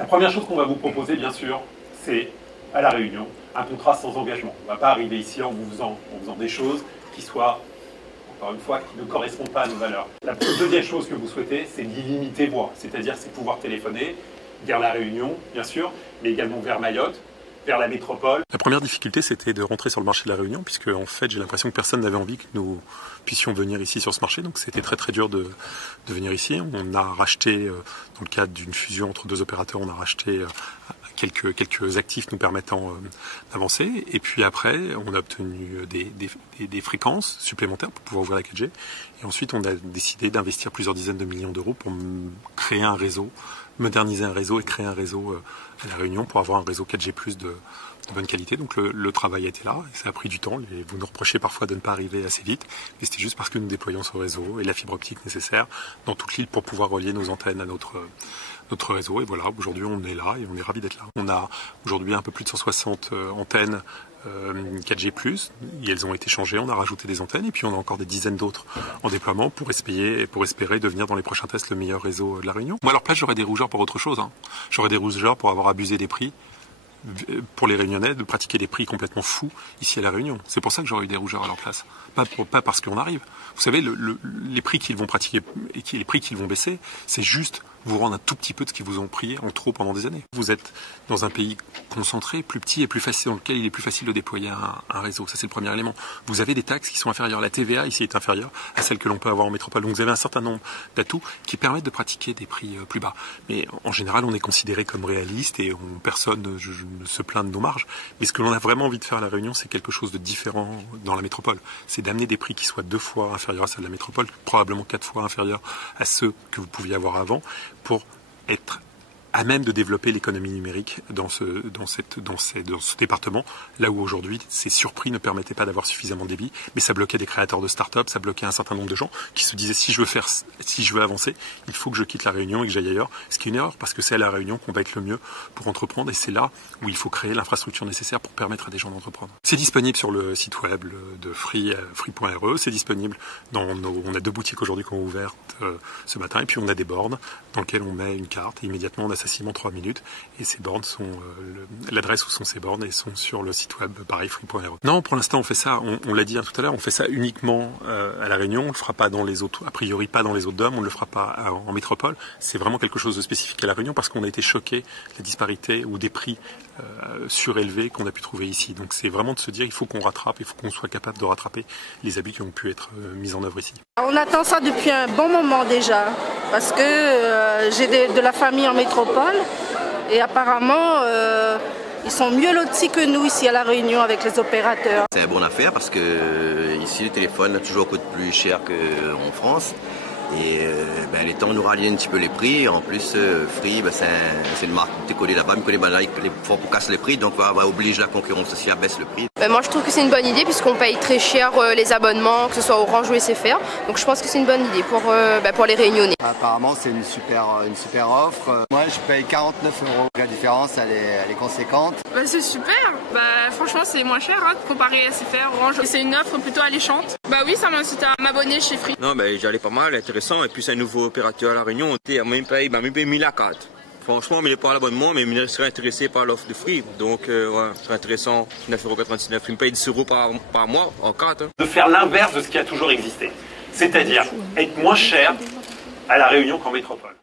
La première chose qu'on va vous proposer, bien sûr, c'est à La Réunion, un contrat sans engagement. On ne va pas arriver ici en vous faisant des choses qui soient, encore une fois, qui ne correspondent pas à nos valeurs. La deuxième chose que vous souhaitez, c'est l'illimité voix, c'est-à-dire c'est pouvoir téléphoner vers La Réunion, bien sûr, mais également vers Mayotte, vers la métropole. La première difficulté, c'était de rentrer sur le marché de La Réunion, puisque en fait, j'ai l'impression que personne n'avait envie que nous puissions venir ici sur ce marché, donc c'était très dur de venir ici. On a racheté, dans le cadre d'une fusion entre deux opérateurs, on a racheté quelques actifs nous permettant d'avancer, et puis après, on a obtenu des fréquences supplémentaires pour pouvoir ouvrir la 4G, et ensuite on a décidé d'investir plusieurs dizaines de millions d'euros pour créer un réseau, moderniser un réseau et créer un réseau à La Réunion pour avoir un réseau 4G+ de bonne qualité. Donc le travail a été là, et ça a pris du temps, et vous nous reprochez parfois de ne pas arriver assez vite, et c'était juste parce que nous déployons ce réseau et la fibre optique nécessaire dans toute l'île pour pouvoir relier nos antennes à notre réseau, et voilà, aujourd'hui on est là et on est ravis d'être là. On a aujourd'hui un peu plus de 160 antennes 4G+, et elles ont été changées, on a rajouté des antennes, et puis on a encore des dizaines d'autres en déploiement pour espérer devenir dans les prochains tests le meilleur réseau de La Réunion. Moi à leur place, j'aurais des rougeurs pour autre chose, hein. J'aurais des rougeurs pour avoir abusé des prix, pour les Réunionnais, de pratiquer des prix complètement fous ici à La Réunion. C'est pour ça que j'aurais eu des rougeurs à leur place. Pas parce qu'on arrive. Vous savez, les prix qu'ils vont pratiquer et les prix qu'ils vont baisser, c'est juste vous rendre un tout petit peu de ce qu'ils vous ont pris en trop pendant des années. Vous êtes dans un pays concentré, plus petit et plus facile, dans lequel il est plus facile de déployer un réseau. Ça, c'est le premier élément. Vous avez des taxes qui sont inférieures. La TVA ici est inférieure à celle que l'on peut avoir en métropole. Donc vous avez un certain nombre d'atouts qui permettent de pratiquer des prix plus bas. Mais en général, on est considéré comme réaliste et personne ne se plaint de nos marges. Mais ce que l'on a vraiment envie de faire à La Réunion, c'est quelque chose de différent dans la métropole. C'est d'amener des prix qui soient 2 fois inférieurs à ceux de la métropole, probablement 4 fois inférieurs à ceux que vous pouviez avoir avant, pour être à même de développer l'économie numérique dans ce département, là où aujourd'hui ces surprix ne permettaient pas d'avoir suffisamment de débit, mais ça bloquait des créateurs de start-up, ça bloquait un certain nombre de gens qui se disaient si je veux avancer, il faut que je quitte La Réunion et que j'aille ailleurs, ce qui est une erreur parce que c'est à La Réunion qu'on va être le mieux pour entreprendre, et c'est là où il faut créer l'infrastructure nécessaire pour permettre à des gens d'entreprendre. C'est disponible sur le site web de free.re, c'est disponible on a 2 boutiques aujourd'hui qui ont ouvert ce matin, et puis on a des bornes dans lesquelles on met une carte et immédiatement on a facilement 3 minutes, et ces bornes sont l'adresse où sont ces bornes et sont sur le site web pareil free.re. Non, pour l'instant on fait ça, on l'a dit tout à l'heure, on fait ça uniquement à La Réunion, on le fera pas dans les autres, a priori pas dans les autres DOM, on ne le fera pas en métropole. C'est vraiment quelque chose de spécifique à La Réunion parce qu'on a été choqué des disparités ou des prix surélevés qu'on a pu trouver ici. Donc c'est vraiment de se dire il faut qu'on rattrape, il faut qu'on soit capable de rattraper les abus qui ont pu être mis en œuvre ici. On attend ça depuis un bon moment déjà, parce que j'ai de la famille en métropole, et apparemment ils sont mieux lotis que nous ici à La Réunion avec les opérateurs. C'est une bonne affaire parce que ici le téléphone toujours coûte plus cher qu'en France. Et l'État nous rallie un petit peu les prix. En plus, Free, c'est une marque qui est collée là-bas, mais les fonds pour casser les prix, donc va obliger la concurrence aussi à baisser le prix. Moi, je trouve que c'est une bonne idée puisqu'on paye très cher les abonnements, que ce soit Orange ou SFR. Donc je pense que c'est une bonne idée pour les Réunionnais. Apparemment, c'est une super offre. Moi, je paye 49 €. La différence, elle est conséquente. C'est super. Franchement, c'est moins cher comparé à SFR, Orange. C'est une offre plutôt alléchante. Oui, ça m'incite à m'abonner chez Free. Non, j'allais pas mal, intéressant. Et puis c'est un nouveau opérateur à La Réunion. On m'a même payé 1000 à 4. Franchement, mais il n'est pas à l'abonnement, mais il serait intéressé par l'offre de Free. Donc, c'est intéressant. 9,99 €. Il me paye 10 € par mois en 4. De faire l'inverse de ce qui a toujours existé. C'est-à-dire être moins cher à La Réunion qu'en métropole.